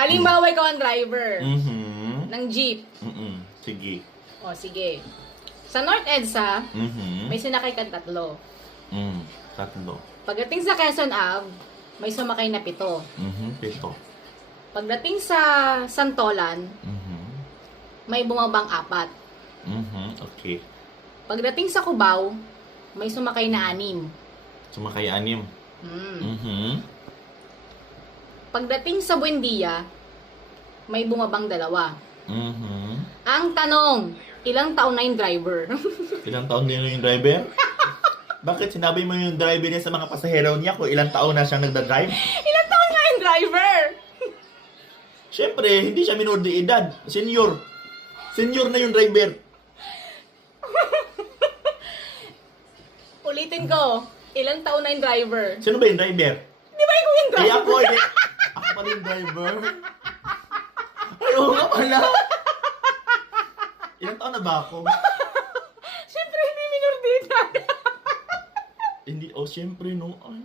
Halimbawa, ikaw ang driver Mhm. ng jeep. Sige. O, sige. Sa North EDSA, Mhm. may sinakay kang 3. Tatlo. Pagdating sa Quezon Ave, may sumakay na 7. Pito. Pagdating sa Santolan, may bumabang 4. Okay. Pagdating sa Cubao, may sumakay na 6. Sumakay 6. Pagdating sa Buendia, may bumabang 2. Mhm. Ang tanong, ilang taon na yung driver? Ilang taon din yung driver? Bakit sinabi mo yung driver niya sa mga pasahero niya kung ilang taon na siyang nagda-drive? Ilang taon na yung driver? Siyempre, hindi siya minor de edad. Senior. Senior na yung driver. Ulitin ko, ilang taon na yung driver? Sino ba yung driver? Di ba ikaw yung Kaya driver? ako, hindi. Ako pala yung driver. Ano nga pala? Ilang taon na ba ako? Siyempre, hindi minor de edad. Hindi, siyempre, no. Ay.